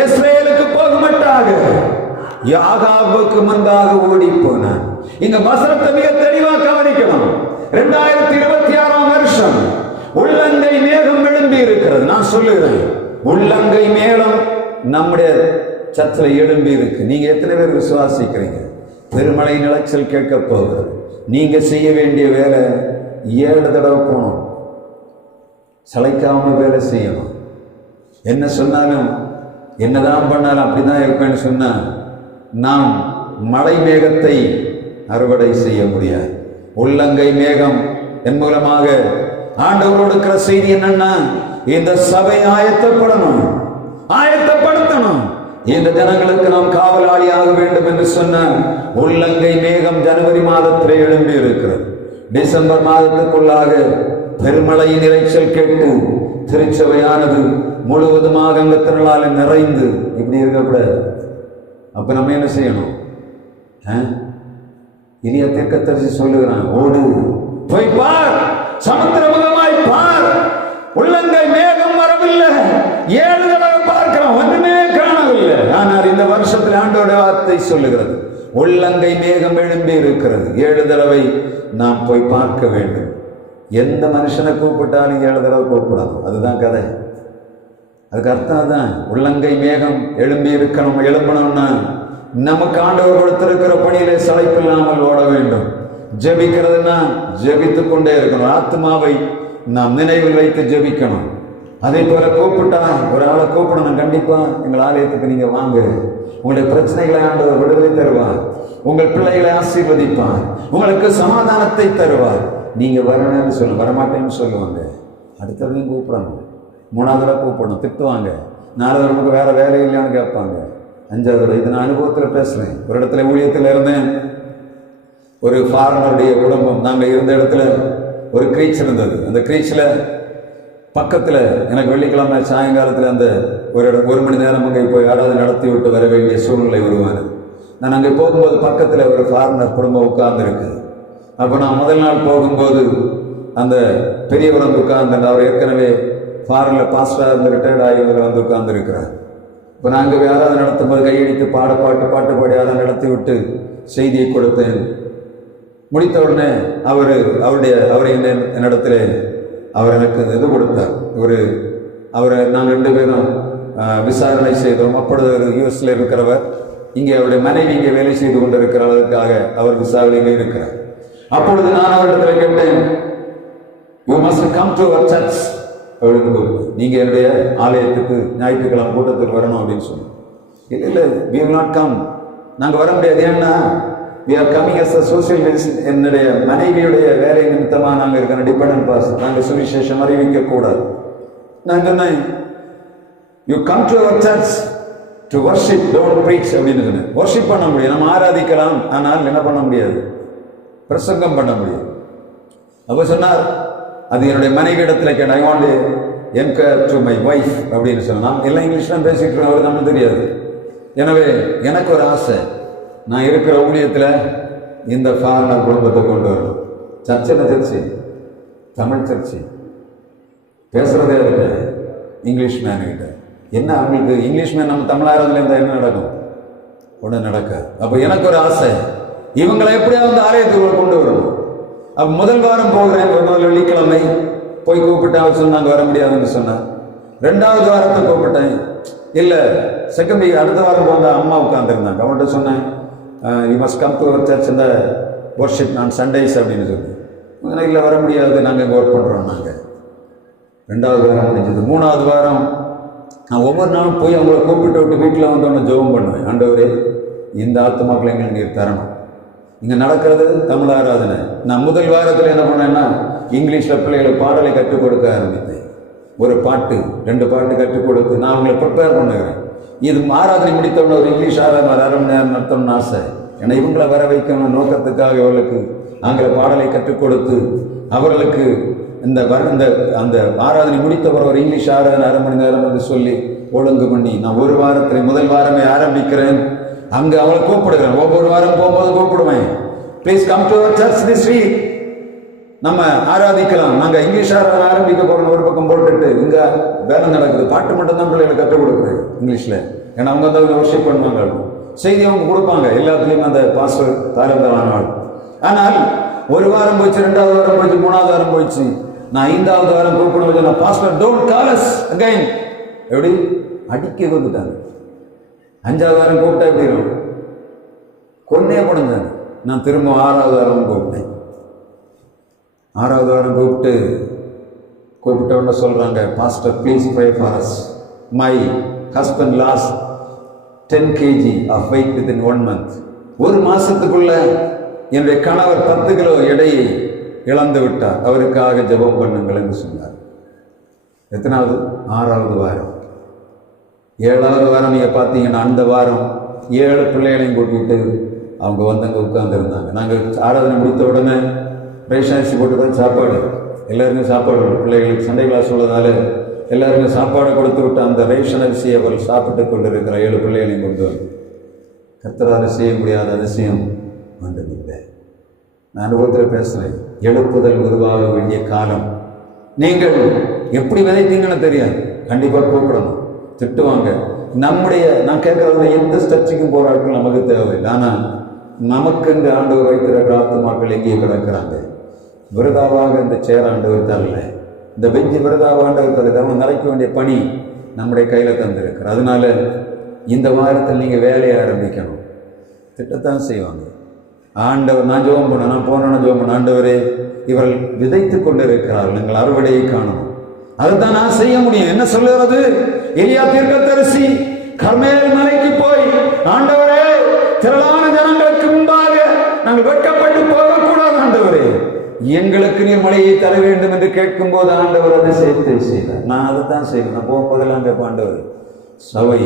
இஸ்ரவேலுக்கு போகுமட்டாக யாகாபுக்கு முன்பாக ஓடி போனான். இங்க வசனத்தை மிக தெளிவாக கவனிக்கணும். 2026 வருஷம் உள்ளங்கை மேகம் எழும்பி இருக்கிறது. நான் சொல்லுகிறேன், உள்ளங்கை மேகம் நம்முடைய சர்ச்சில் எழும்பி இருக்கு. நீங்க எத்தனை பேர் விசுவாசிக்கிறீங்க? பெருமழை நிலச்சல் கேட்க போகிறது. நீங்க செய்ய வேண்டிய வேலை 7 தடவை போகணும், சளைக்காம வேலை செய்யணும். என்ன சொன்னாலும் என்னதான் பண்ணாலும் அப்படிதான் இருப்பேன்னு சொன்னா நாம் மழை மேகத்தை அறுவடை செய்ய முடியாது. உள்ளங்கை மேகம் என் மூலமாக ஆண்டவரோடு இருக்கிற செய்தி என்னன்னா, இந்த சபை ஆயத்தப்படணும், ஆயத்தப்படுத்தணும். இந்த ஜனங்களுக்கு நாம் காவலாளியாக வேண்டும் என்று சொன்ன உள்ளங்கை மேகம் ஜனவரி மாதத்திலே எழும்பி இருக்கிறது. டிசம்பர் மாதத்துக்குள்ளாக பெருமழையின் இறைச்சல் கேட்டு திருச்சபையானது முழுவதுமாக அங்க திருநாளில் நிறைந்து இப்படி இருக்கக்கூடாது. அப்ப நம்ம என்ன செய்யணும்? இனிய தீர்க்கதரிசி சொல்லுகிறான், ஓடு போய் பார், சமுத்திரமுகமாய் பார், உள்ளங்கை மேகம் வரவில்லை. 7 தடவை பார்க்கிறோம், ஒன்றுமே காணவில்லை. ஆனால் இந்த வருஷத்தில் ஆண்டோட வார்த்தை சொல்லுகிறது, உள்ளங்கை மேகம் எழும்பி இருக்கிறது. 7 தடவை நாம் போய் பார்க்க வேண்டும். எந்த மனுஷனை கூப்பிட்டாலும் 7 தடவை கூப்பிடணும். அதுதான் கதை. அதுக்கு அர்த்தம் அதுதான். உள்ளங்கை மேகம் எழும்பி இருக்கணும். எழும்பணும்னா நமக்கு ஆண்டவர் கொடுத்திருக்கிற பணியிலே சளைப்பில்லாமல் ஓட வேண்டும். ஜெபிக்கிறதுனா ஜெபித்து கொண்டே இருக்கணும். ஆத்மாவை நாம் நினைவில் வைத்து ஜெபிக்கணும். அதே போல கூப்பிட்டா ஒரு ஆளை கூப்பிடணும். கண்டிப்பா எங்கள் ஆலயத்துக்கு நீங்க வாங்க, உங்களுடைய பிரச்சனைகளை ஆண்டவர் விடுதலை தருவார், உங்கள் பிள்ளைகளை ஆசீர்வதிப்பார், உங்களுக்கு சமாதானத்தை தருவார். நீங்க வரணும்னு சொல்லுங்க, வரமாட்டேன்னு சொல்லுவாங்க. அடுத்ததையும் கூப்பிடணும். 3வது தடவை கூப்பிடணும், திட்டுவாங்க. 4வது நமக்கு வேற வேலை இல்லையான்னு கேட்பாங்க. 5வது இது நான் அனுபவத்தில் பேசுறேன். ஒரு இடத்துல ஊழியத்தில் இருந்தேன். ஒரு ஃபாரினருடைய குடும்பம், நாங்கள் இருந்த இடத்துல ஒரு கிரீச் இருந்தது. அந்த கிரீச்சில் பக்கத்தில் எனக்கு வெள்ளிக்கிழமை சாயங்காலத்தில் அந்த ஒரு மணி நேரம் அங்கே போய் யாராவது நடத்தி விட்டு வர வேண்டிய சூழ்நிலை வருவார். நான் அங்கே போகும்போது பக்கத்தில் ஒரு ஃபாரினர் குடும்பம் உட்கார்ந்துருக்கு. அப்போ நான் முதல் நாள் போகும்போது அந்த பெரியவர் வந்து உட்கார்ந்து, அவர் ஏற்கனவே ஃபாரினில் பாஸ்டராக இருந்து ரிட்டையர்ட் ஆகி வந்து உட்கார்ந்துருக்கிறார். இப்போ நாங்கள் யாராவது நடத்தும் போது கையெழுத்து பாட்டு பாடி அதை நடத்தி விட்டு செய்தியை கொடுத்தேன். முடித்த உடனே அவரை என்னிடத்தில் அவர் எனக்கு இது கொடுத்தார். அவரை நாங்கள் 2 பேரும் விசாரணை செய்தோம். அப்பொழுது ஒரு யூஎஸ்ல இருக்கிறவர், இங்கே அவருடைய மனைவி இங்கே வேலை செய்து கொண்டிருக்கிறதுக்காக அவர் விசாரணையிலே இருக்கிறார். அப்பொழுது நான் அவரிடத்தில் கேட்டேன், you must come to our church. நீங்க என்னுடைய ஆலயத்துக்கு ஞாயிற்றுக்கிழமை கூட்டத்துக்கு வரணும் அப்படின்னு சொன்னோம். இல்லை we will not come, நாங்கள் வர முடியாது. ஏன்னா we are coming as a social visit. என்னுடைய மனைவியுடைய வேலை நிமித்தமாக நாங்கள் இருக்கிற டிபெண்டன்ட் பாஸ், நாங்கள் சுவிசேஷம் அறிவிக்க கூடாது. நான் சொன்னேன், you come to our church to worship, don't preach அப்படின்னு சொன்னேன். வர்ஷிப் பண்ண முடியும், நம்ம ஆராதிக்கலாம், ஆனால் என்ன பண்ண முடியாது, பிரசங்கம் பண்ண முடியும். அப்போ சொன்னார், அது என்னுடைய மனைவி இடத்துல கேட்ட, I want anchor to my wife அப்படின்னு சொன்னான். எல்லாம் இங்கிலீஷ்லாம் பேசிட்டு இருக்கோம், அவருக்கு தமிழ் தெரியாது. எனவே எனக்கு ஒரு ஆசை, நான் இருக்கிற ஊழியத்தில் இந்த ஃபாரினர் குடும்பத்தை கொண்டு வரணும். சர்ச்சை சர்ச்சு, தமிழ் சர்ச்சு, பேசுறதே இருக்க இங்கிலீஷ் மேனுக்கிட்ட. என்ன அவங்களுக்கு இங்கிலீஷ் மேன் நம்ம தமிழாரதுல இருந்தால் என்ன நடக்கும்? ஒன்றும் நடக்காது. அப்போ எனக்கு ஒரு ஆசை, இவங்களை எப்படியாவது ஆலயத்துக்குள்ள கொண்டு வரணும். அப்போ முதல் வாரம் போகிறேன், முதல் வெள்ளிக்கிழமை போய் கூப்பிட்டு அவர் சொன்னாங்க வர முடியாதுன்னு சொன்னார். 2வது வாரத்தை கூப்பிட்டேன், இல்லை செகண்ட் வீக் அடுத்த வாரம் போங்க, அம்மா உட்காந்துருந்தாங்க. அவன்கிட்ட சொன்னேன், you must come to our church இந்த வர்ஷிப் நான் சண்டேஸ் அப்படின்னு சொல்லி. இல்லை வர முடியாது, நாங்கள் இங்கே ஒர்க் பண்ணுறோம். நாங்கள் 2வது வாரம் முடிஞ்சது. 3வது வாரம் நான் ஒவ்வொரு நாளும் போய் அவங்கள கூப்பிட்டு விட்டு வீட்டில் வந்தோன்னு ஜெபம் பண்ணுவேன். ஆண்டவரே, இந்த ஆத்துமாக்களை எங்களுக்கு நீர் தரணும். இங்கே நடக்கிறது தமிழ் ஆராதனை. நான் முதல் வாரத்தில் என்ன பண்ணேன்னா, இங்கிலீஷில் பிள்ளைகளுக்கு பாடலை கற்றுக் கொடுக்க ஆரம்பித்தேன். ஒரு பாட்டு 2 பாட்டு கற்றுக் கொடுத்து நான் அவங்களை ப்ரிப்பேர் பண்ணுகிறேன். இது ஆராதனை முடித்தவொடனே ஒரு இங்கிலீஷ் ஆராதனை 1/2 மணி நேரம் நடத்தணும்னு ஆசை. ஏன்னா இவங்களை வர வைக்கணும் நோக்கத்துக்காக அவர்களுக்கு ஆங்கில பாடலை கற்றுக் கொடுத்து அவர்களுக்கு இந்த அந்த ஆராதனை முடித்தவர் ஒரு இங்கிலீஷ் ஆராதனை 1/2 மணி நேரம் என்று சொல்லி ஒழுங்கு பண்ணி நான் ஒரு வாரத்தில் முதல் வாரமே ஆரம்பிக்கிறேன். அங்கே அவளை கூப்பிடுகிறேன். ஒவ்வொரு வாரம் போகும்போது கூப்பிடுவேன், please come to our church this week. நம்ம ஆராதிக்கலாம். நாங்க இங்கிலீஷ் ஆரம்பிக்க போறோம் ஒரு பக்கம் போட்டுட்டு இங்க வேலை நடக்குது. பாட்டு மட்டும் தான் பிள்ளைகளை கற்றுக் கொடுக்குறேன் இங்கிலீஷ்ல. ஏன்னா அவங்க தான் வர்ஷிப் பண்ணுவாங்க, செய்தி அவங்க கொடுப்பாங்க. எல்லாத்துலயும் அந்த பாஸ்டர் தாளந்தான ஆள். ஆனால் ஒரு வாரம் போச்சு, 2வது வாரம் போச்சு, 3வது வாரம் போச்சு. நான் 5வது வாரம் கூப்பிட நான் pastor don't call us again எப்படி அடிக்க வந்துட்டாங்க. 5வது வாரம் கூப்பிட்டா எப்படி கொன்னே போடுங்க. நான் திரும்ப 6வது வாரம் கூப்பிட்டேன். 6வது வாரம் கூப்பிட்ட உடனே சொல்றாங்க, pastor please pray for us. My husband last 10 kg of weight within 1 month. ஒரு மாசத்துக்குள்ள என்னுடைய கணவர் 10 கிலோ எடையை இழந்து விட்டார். அவருக்காக ஜெபம் பண்ணுங்கள் என்று சொன்னார். எத்தனாவது? 6வது வாரம். 7வது வாரம் நீங்க பார்த்தீங்கன்னா அந்த வாரம் 7 பிள்ளைகளையும் கூட்டிட்டு அவங்க வந்தவங்க உட்கார்ந்துருந்தாங்க. நாங்கள் ஆராதனை முடித்த உடனே ரேஷன் அரிசி போட்டு தான் சாப்பாடு, எல்லாருமே சாப்பாடு. பிள்ளைகளுக்கு சண்டை கிளாஸ் உள்ளதால எல்லாருமே சாப்பாடு கொடுத்து விட்டு அந்த ரேஷன் அரிசியை அவர்கள் சாப்பிட்டு கொண்டிருக்கிற 7 பிள்ளைகளையும் கொண்டு வந்து கர்த்தரால் செய்ய முடியாத அதிசயம் ஒன்றுமில்லை. நான் அனுபவத்தில் பேசுகிறேன். எழுப்புதல் உருவாக வேண்டிய காலம். நீங்கள் எப்படி விதைத்தீங்கன்னு தெரியாது. கண்டிப்பாக கூப்பிடணும், திட்டுவாங்க. நான் கேட்கறதுல எந்த ஸ்ட்ரெச்சிங்கும் போராட்டம் நமக்கு தேவையில்லை. ஆனால் நமக்கு இந்த ஆண்டவர் வைத்திருக்கிற ஆத்துமாக்கள் எங்கேயே கிடக்கிறாங்க. விருதாவாக இந்த சேர் ஆண்டவர் தரல, இந்த பெஞ்சு விருதாவாக ஆண்டவர் தரல. அவன் நிறைக்க வேண்டிய பணி நம்முடைய கையில் தந்திருக்கிறார். அதனால இந்த வாரத்தில் நீங்கள் வேலையை ஆரம்பிக்கணும். திட்டத்தான் செய்வாங்க. ஆண்டவர் நான் ஜெபம் பண்ண, நான் போனேன்னு ஜெபம் பண்ண, ஆண்டவரே இவர்கள் விதைத்து கொண்டு இருக்கிறார்கள், நீங்கள் அறுவடையை காணணும். அதுதான் நான் செய்ய முடியும். என்ன சொல்லுறது? எலியா தீர்க்கதரிசி கர்மேல் மலைக்கு போய், ஆண்டவரே திரளான ஜனங்களுக்கு முன்பாக நாங்கள் வெட்கப்பட்டு போகக்கூடாது, ஆண்டவரே எங்களுக்கு நீர் மழையை தர வேண்டும் என்று கேட்கும் போது ஆண்டவர் அதை சேர்த்து செய்தார். நான் அதை தான் செய்வேன். நான் போகும்போதெல்லாம் கேட்பேன், ஆண்டவர் சபை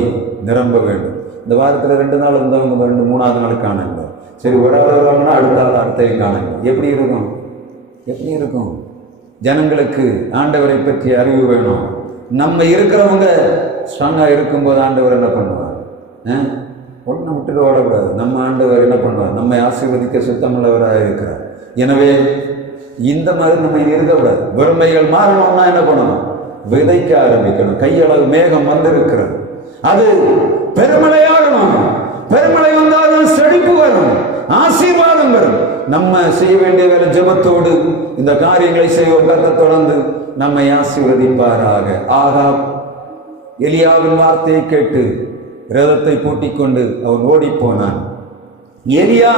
நிரம்ப வேண்டும். இந்த வாரத்தில் 2 நாள் இருந்தவங்க 3வது நாள் காணுங்க. சரி, ஒரு ஆள் வருவாங்கன்னா அடுத்தையும் காணுங்க. எப்படி இருக்கும்? ஜனங்களுக்கு ஆண்டவரை பற்றி அறிவு வேணும். நம்ம இருக்கிறவங்க ஸ்ட்ராங்காக இருக்கும்போது ஆண்டவர் என்ன பண்ணுவார்? ஒன்று விட்டுட்டு ஓடக்கூடாது. நம்ம ஆண்டவர் என்ன பண்ணுவார்? நம்மை ஆசீர்வதிக்க சுத்தமுள்ளவராக இருக்கிறார். எனவே இந்த மாதிரி நம்ம இருக்கக்கூடாது. வறுமைகள் மாறணும்னா என்ன பண்ணணும்? விதைக்க ஆரம்பிக்கணும். கையளவு மேகம் வந்திருக்கிறது, அது பெருமழையாகணும். பெருமழை வந்தாலும் செழிப்பு வரும், ஆசீர்வாதம் வரும். நம்ம செய்ய வேண்டிய வேலை ஜெபத்தோடு இந்த காரியங்களை செய்வோம். கர்த்தர் தொடர்ந்து நம்மை ஆசீர்வதிப்பாராக. ஆகாப் எலியாவின் வார்த்தையை கேட்டு ரதத்தை பூட்டிக் கொண்டு அவன் ஓடி போனான். எலியா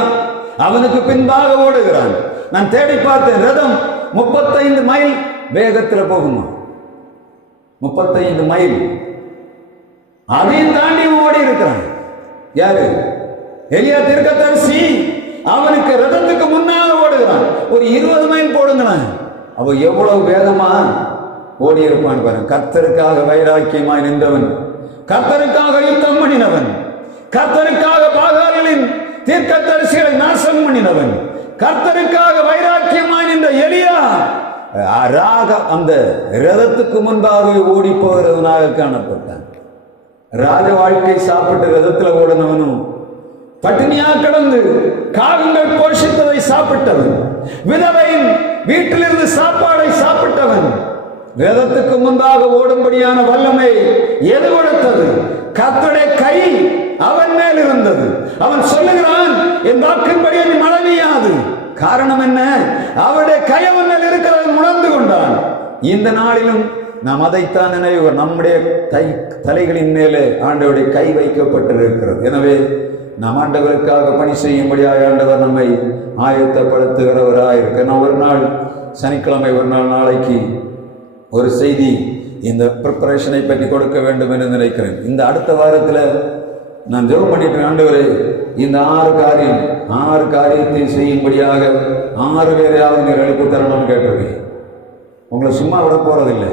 அவனுக்கு பின்பாக ஓடுகிறான். நான் தேடி பார்த்தேன், ரதம் 35 மைல் வேகத்தில் போகுமா? 35 மைல். அதையும் தாண்டி ஓடி இருக்கிறான். யாரு? எலியா தீர்க்கதரிசி. அவனுக்கு ரதத்துக்கு முன்னால ஓடுகிறான். ஒரு 20 மைல் போடுங்களேன். அவ எவ்வளவு வேகமா ஓடி இருப்பான் பாருங்க. கர்த்தருக்காக வைராக்கியமாய் நின்றவன், கர்த்தருக்காக யுத்தம் பண்ணினவன், கர்த்தருக்காக பாகாலின் தீர்க்கதரிசிகளை நாசம் பண்ணினவன், கர்த்தருக்காக வைராக்கியமாய் நின்ற எலியா அந்த ரதத்துக்கு முன்பாக ஓடி போகிறவனாக காணப்பட்டான். ராஜ வாழ்க்கை சாப்பிட்டு ரதத்துல ஓடினவனும், பட்டினியா கிடந்து காகங்கள் போஷித்ததை சாப்பிட்டவன், விதவையின் வீட்டிலிருந்து சாப்பாடை சாப்பிட்டவன், வேதத்துக்கு முன்பாக ஓடும்படியான வல்லமை எது கொடுத்தது? கர்த்தருடைய கை அவன் மேல் இருந்தது. அவன் சொல்லுகிறான், என் வாக்கின்படி நீ மழவியாது. காரணம் என்ன? அவருடைய கை அவன் மேல் இருக்கிறது உணர்ந்து கொண்டான். இந்த நாளிலும் நாம் அதைத்தான் நினைவு, நம்முடைய தலைகளின் மேலே ஆண்டவருடைய கை வைக்கப்பட்டிருக்கிறது. எனவே நாம் ஆண்டவருக்காக பணி செய்யும்படியாக ஆண்டவர் நம்மை ஆயத்தப்படுத்துகிறவராயிருக்க. நான் ஒரு நாள் சனிக்கிழமை, ஒரு நாள் நாளைக்கு ஒரு செய்தி இந்த ப்ரிப்பரேஷனை பற்றி கொடுக்க வேண்டும் என்று நினைக்கிறேன். இந்த அடுத்த வாரத்தில் நான் ஜெபம் பண்ணிட்டு, ஆண்டவரே இந்த 6 காரியத்தை செய்யும்படியாக 6 பேரையாவது நீர் எழுப்பு தரணும்னு கேட்டிருக்கேன். உங்களை சும்மா விட போறதில்லை.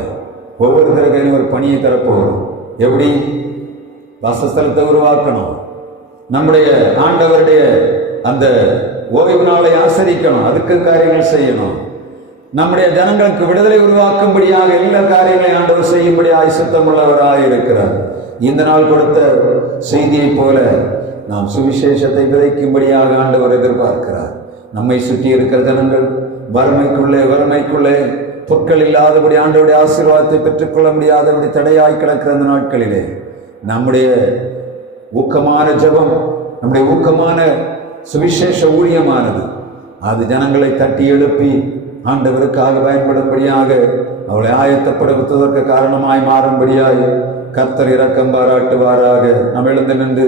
ஒவ்வொருத்தருக்கையும் ஒரு பணியை தரப்போகிறோம். எப்படி? வாசஸ்தலத்தை உருவாக்கணும், நம்முடைய ஆண்டவருடைய அந்த ஓய்வு நாளை ஆசரிக்கணும், அதுக்கு காரியங்கள் செய்யணும், நம்முடைய ஜனங்களுக்கு விடுதலை உருவாக்கும்படியாக எல்லா காரியங்களையும் ஆண்டவர் செய்யும்படியாக சுத்தமுள்ளவராக இருக்கிறார். இந்த நாள் கொடுத்த செய்தியை போல நாம் சுவிசேஷத்தை விதைக்கும்படியாக ஆண்டவர் எதிர்பார்க்கிறார். நம்மை சுற்றி இருக்கிற ஜனங்கள் வறுமைக்குள்ளே பொருட்கள் இல்லாதபடி ஆண்டவருடைய ஆசீர்வாதத்தை பெற்றுக்கொள்ள முடியாதபடி தடையாய் கிடக்கிற அந்த நாட்களிலே நம்முடைய ஊக்கமான ஜெபம், நம்முடைய ஊக்கமான சுவிசேஷ ஊழியமானது அது ஜனங்களை தட்டி எழுப்பி ஆண்டவருக்காக பயன்படும்படியாக அவளை ஆயத்தப்படுத்துவதற்கு காரணமாய் மாறும்படியாய் கர்த்தர் இரக்கம் பாராட்டுவாராக. நாம் எழுந்து நின்று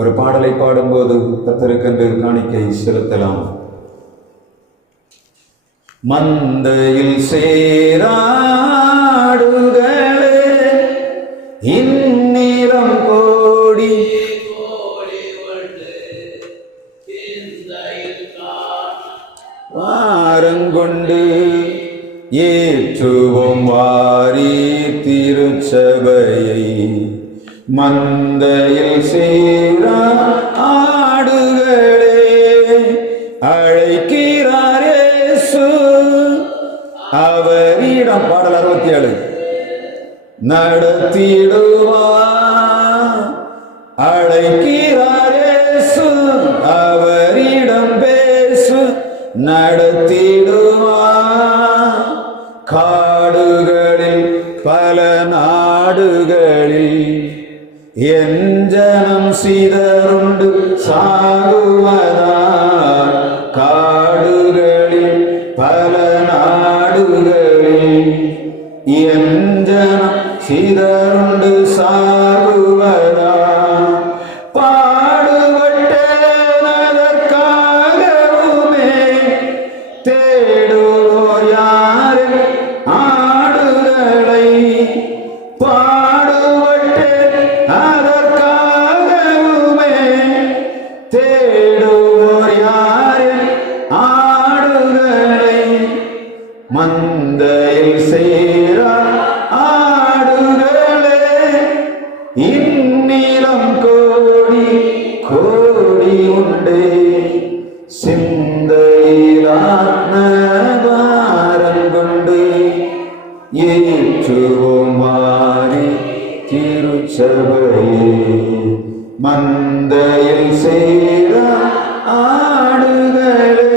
ஒரு பாடலை பாடும்போது கர்த்தருக்கென்று காணிக்கை செலுத்தலாம். மந்தையில் சேராடுகளே இந்நிறம் கோடி வாரங்கொண்டு ஏற்றுவோம் வாரி திருச்சபையை. மந்தையில் சேரா ஆடுகளே அழைக்கிறார் இயேசு அவரிடம். பாடல் 67. நடத்திடுவார் அழைக்கிறார் இயேசு அவரிடம் பேசு நடத்திடுவார். காடுகளில் பல நாடுகளில் என் ஜனம் சிதறுண்டு சாகுவதால், காடுகளில் பல நாடுகளில் என் ஜனம் சிதறுண்டு சாகுவதால், பாடுபட்டதற்காகவுமே தேடுவோர் யாரு ஆடுகளை, பாடுபட்டு அதற்காகவுமே தேடுவோர் யாரு ஆடுகளை. மந்தையில் சேரா ஆடுகளே இந்நிலம் கோடி கோடி உண்டே, சிந்தையில் ஆத்மபாரம் கொண்டு ஏற்றுவோம் மாறி திருச்சபையே. மந்தையில் சேரா ஆடுகளே.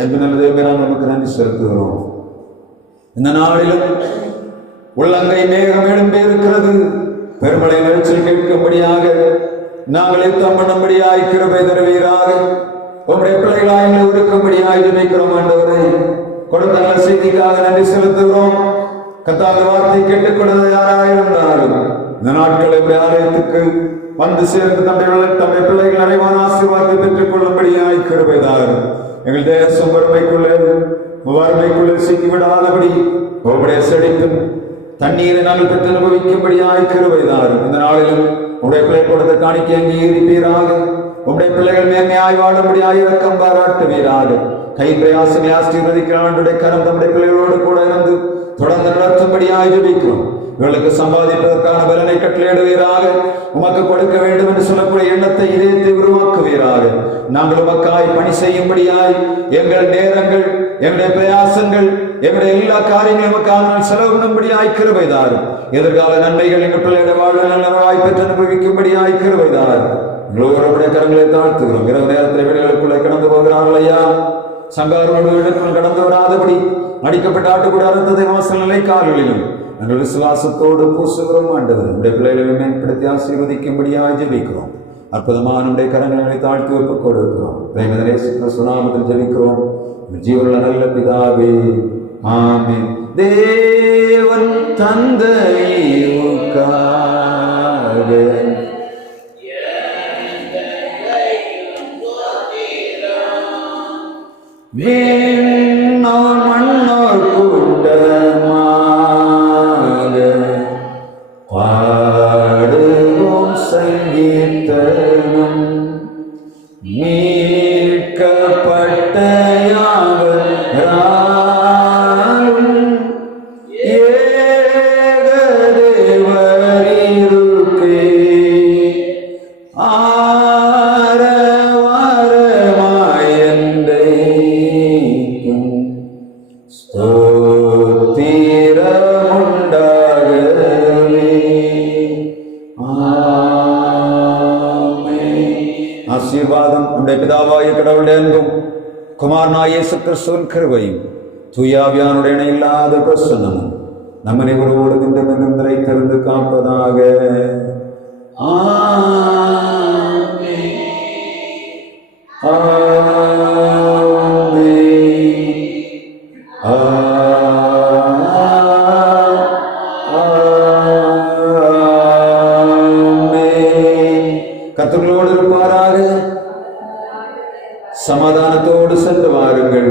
அன்பு நல்ல தேவனே, நமக்கு நன்றி செலுத்துகிறோம். இந்த நாளிலும் உள்ளங்கை மேகம் எழும்பி இருக்கிறது. பெருமழை நிகழ்ச்சியில் கேட்கும்படியாக நாங்கள் யுத்தம் பண்ணும்படியாய் கிருபை தருவீராக. உங்களுடைய பிள்ளைகளாய் இருக்கும்படியாய் ஜெபிக்கிறோம். ஆண்டவரே, கொடுத்த நல்ல செய்திக்காக நன்றி செலுத்துகிறோம். கர்த்தருடைய வார்த்தை கேட்டுக்கொண்டது யாராயிருந்தாலும் இந்த நாட்கள் ஆலயத்துக்கு வந்து சேர்ந்து தம்முடைய பிள்ளைகள் நிறைவான ஆசீர்வாதத்தை பெற்றுக் கொள்ளும்படியாய் கிருபை தாரும். எங்கள் தேசம் வறுமைக்குள்ளே சிக்கிவிடாதபடி உங்களுடைய செழிக்கும் தண்ணீரை நாங்கள் பெற்று அனுபவிக்கும்படியாய் கிருபை தாரும். இந்த நாளிலும் உங்களுடைய பிள்ளை கொடுத்த காணிக்கை அங்கீகரிப்பீராக. உங்களுடைய பிள்ளைகள் மேன்மையாய் வாழும்படியாய் இரக்கம் பாராட்டுவீராக. கை பிரயாசங்களை ஆசீர்வதிக்கிற ஆண்டுடைய கரம் தம்முடைய பிள்ளைகளோடு கூட இருந்து தொடர்ந்து நடத்தும்படியாய் ஜெபிக்கிறோம். இவர்களுக்கு சம்பாதிப்பதற்கான பலனை கட்டளையிடுவீராக. உமக்கு கொடுக்க வேண்டும் என்று சொல்லக்கூடிய எண்ணத்தை இதயத்தை உருவாக்குவீராக. நாங்கள் உமக்காய் பணி செய்யும்படியாய் எங்கள் நேரங்கள், எங்களுடைய பிரயாசங்கள், எங்களுடைய எல்லா காரியங்களும் உமக்காக செலவிடும்படியாய் கிருபை தாரும். எதிர்கால நன்மைகள் எங்கள் பிள்ளைகளுடைய வாழ்வில் நல்லவாய் பெற்று அனுபவிக்கும்படியாய் கிருபை தாரும். எங்களோருடைய கரங்களை தாழ்த்துகிறோம். இரவு நேரத்தில் வீடுகளுக்குள்ளே கடந்து போகிறார்கள் ஐயா. சங்காரோடு இடத்தில் கடந்து வராதபடி அடிக்கப்பட்ட ஆட்டுக்கூட அறுத்ததை வாசல் நிலை கால்களிலும் நாங்கள் விசுவாசத்தோடு பூசுகிறோம். ஆண்டவர் நம்முடைய பிள்ளைகளை மேம்படுத்தி ஆசீர்வதிக்கும்படியாக ஜெபிக்கிறோம். அற்புதமான நம்முடைய கரங்களை தாழ்த்தி ஒப்புக் கொடுக்கிறோம். பிரேமதனே சுனாமத்தில் ஜெபிக்கிறோம். ஜீவனுள்ள நல்ல பிதாவே, ஆமென். தேவன் தந்தையுக்காக வீணோர் மண்ணோர் கூட்டமாக பாடுவோம் சங்கீதம். மீட்கப்பட்ட யாவராலும் ஏகதேவரீருக்கே ஆசீர்வாதம் நம்முடைய பிதாவாகிய கடவுளுடைய அன்பும் குமாரனாகிய இயேசு கிறிஸ்துவின் கிருபையும் தூயாவியானுடைய இணையில்லாத பிரசன்னமும் நம்ம அனைவரோடு நின்று திறந்து காப்பதாக. ஆமென். கர்த்தரோடு இருப்பாராக. சமாதானத்தோடு சென்று வாருங்கள்.